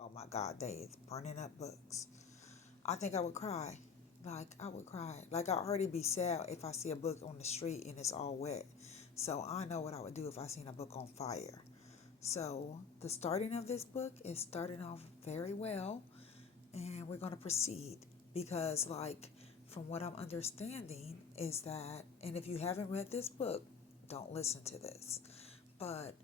Oh my God, they is burning up books. I think I would cry. Like, I would cry. Like, I already be sad if I see a book on the street and it's all wet. So I know what I would do if I seen a book on fire. So the starting of this book is starting off very well, and we're going to proceed because, like, from what I'm understanding is that, and if you haven't read this book, don't listen to this. But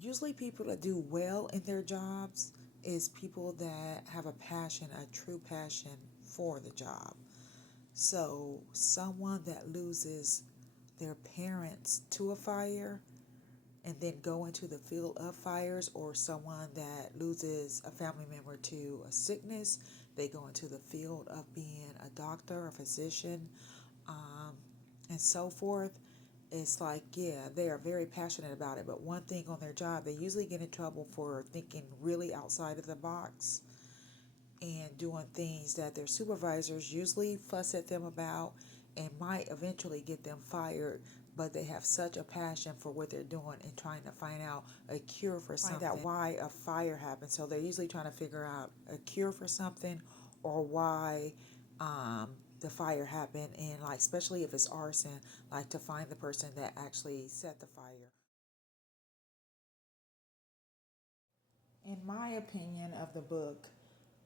usually people that do well in their jobs is people that have a passion, a true passion for the job. So someone that loses their parents to a fire and then go into the field of fires, or someone that loses a family member to a sickness, they go into the field of being a doctor, a physician, um, and so forth. It's like, yeah, they are very passionate about it. But one thing on their job, they usually get in trouble for thinking really outside of the box and doing things that their supervisors usually fuss at them about and might eventually get them fired. But they have such a passion for what they're doing and trying to find out a cure for something. Find out why a fire happened. So they're usually trying to figure out a cure for something, or why the fire happened. And like, especially if it's arson, like to find the person that actually set the fire. In my opinion of the book,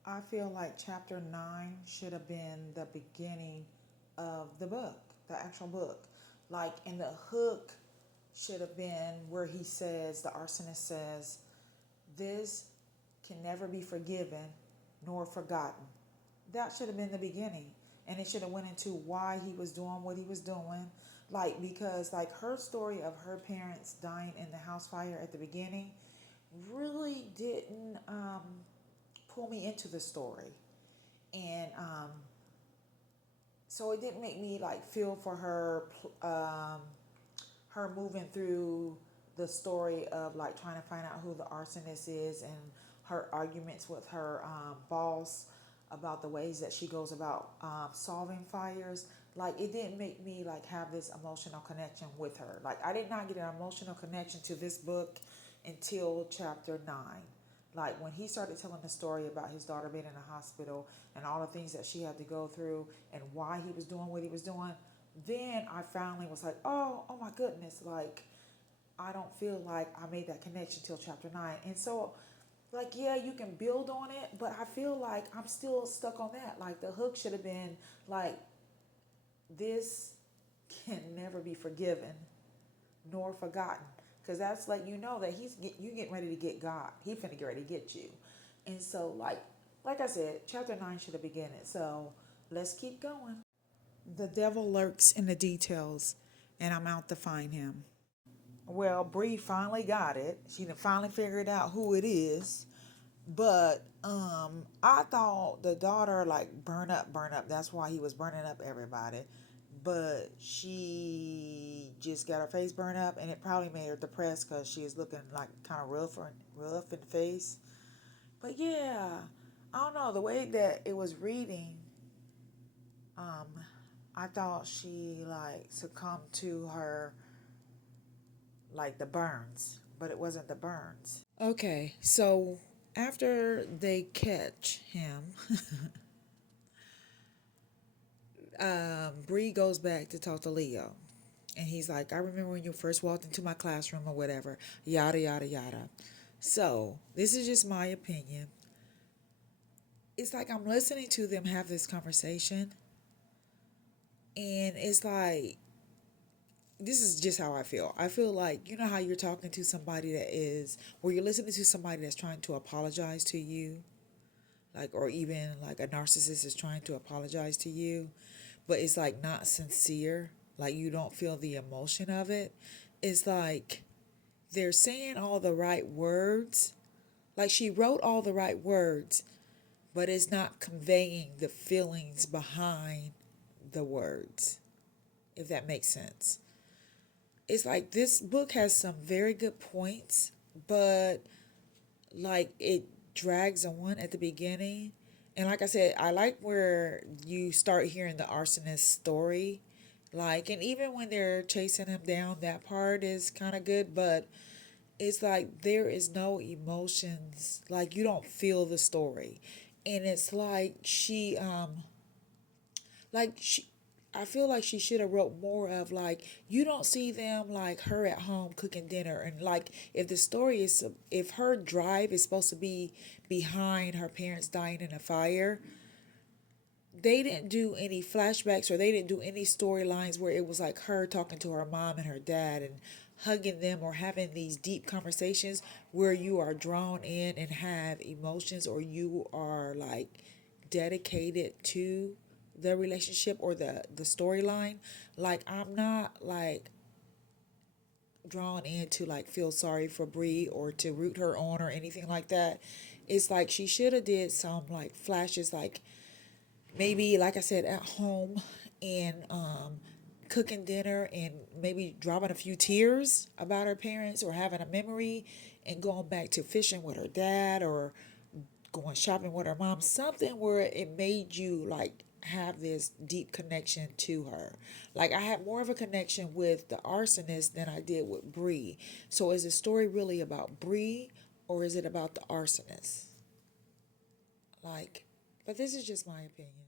I feel like chapter 9 should have been the beginning of the book, the actual book. Like, in the hook should have been where he says, the arsonist says, this can never be forgiven nor forgotten. That should have been the beginning. And it should have went into why he was doing what he was doing. Like, because like her story of her parents dying in the house fire at the beginning really didn't pull me into the story. And so it didn't make me like feel for her, her moving through the story of like trying to find out who the arsonist is, and her arguments with her boss about the ways that she goes about solving fires. Like, it didn't make me like have this emotional connection with her. Like, I did not get an emotional connection to this book until chapter 9. Like, when he started telling the story about his daughter being in the hospital and all the things that she had to go through and why he was doing what he was doing, then I finally was like, oh my goodness, like, I don't feel like I made that connection till chapter 9. And so, like, yeah, you can build on it, but I feel like I'm still stuck on that. Like, the hook should have been like, this can never be forgiven nor forgotten. Because that's like, you know that you getting ready to get God. He finna get ready to get you. And so, like I said, chapter 9 should have begun it. So let's keep going. The devil lurks in the details, and I'm out to find him. Well, Bree finally got it. She done finally figured out who it is. But I thought the daughter like burn up. That's why he was burning up everybody. But she just got her face burned up, and it probably made her depressed because she was looking like kind of rough in the face. But yeah, I don't know, the way that it was reading. Um, I thought she like succumbed to her, like, the burns, but it wasn't the burns. Okay, so after they catch him, Bree goes back to talk to Leo. And he's like, I remember when you first walked into my classroom or whatever, yada, yada, yada. So, this is just my opinion. It's like I'm listening to them have this conversation, and it's like, this is just how I feel. I feel like, you know how you're talking to somebody that is, where you're listening to somebody that's trying to apologize to you, like, or even like a narcissist is trying to apologize to you, but it's like not sincere, like you don't feel the emotion of it. It's like they're saying all the right words, like she wrote all the right words, but it's not conveying the feelings behind the words, if that makes sense. It's like this book has some very good points, but like it drags on at the beginning. And like I said, I like where you start hearing the arsonist story. Like, and even when they're chasing him down, that part is kind of good. But it's like there is no emotions, like you don't feel the story. And it's like she I feel like she should have wrote more of, like, you don't see them like her at home cooking dinner, and like if the story is, if her drive is supposed to be behind her parents dying in a fire, they didn't do any flashbacks, or they didn't do any storylines where it was like her talking to her mom and her dad and hugging them, or having these deep conversations where you are drawn in and have emotions, or you are like dedicated to the relationship or the storyline. Like, I'm not like drawn in to like feel sorry for Bree or to root her on or anything like that. It's like she should have did some like flashes, like maybe, like I said, at home, and cooking dinner, and maybe dropping a few tears about her parents, or having a memory and going back to fishing with her dad, or going shopping with her mom, something where it made you like have this deep connection to her. Like, I had more of a connection with the arsonist than I did with Bree. So is the story really about Bree, or is it about the arsonist? Like, but this is just my opinion.